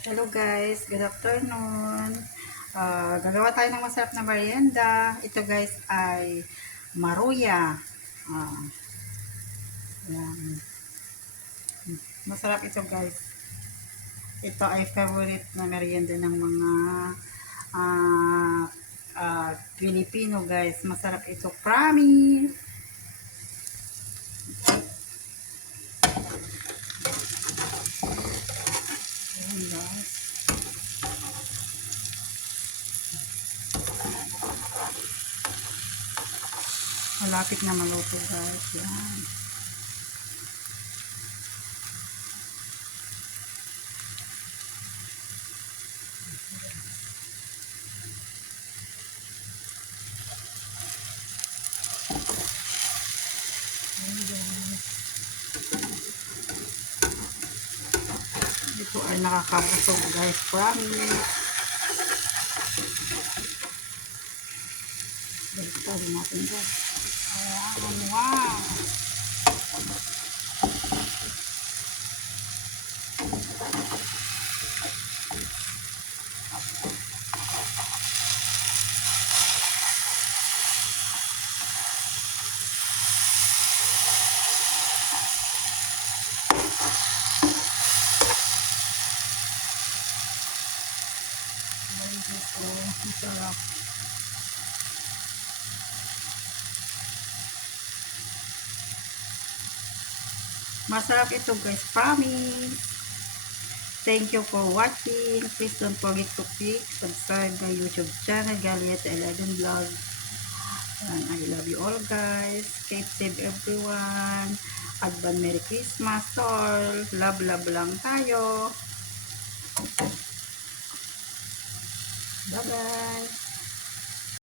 Hello guys, good afternoon. Gagawa tayo ng masarap na merienda. Ito guys ay maruya. Ah, yan. Masarap ito guys. Ito ay favorite na merienda ng mga ah, Pilipino guys. Masarap ito, promise. Ayan guys. Malapit na maluto guys. Yan. Ito ay nakakabusog guys, promise. Baliktadin natin guys. Ayan, wow! Masarap. Masarap ito guys, promise. Thank you for watching. Please don't forget to click subscribe my YouTube channel, Galiet 11 Vlog. And I love you all guys. Keep safe everyone. Advance Merry Christmas all. Love lang tayo. Bye bye.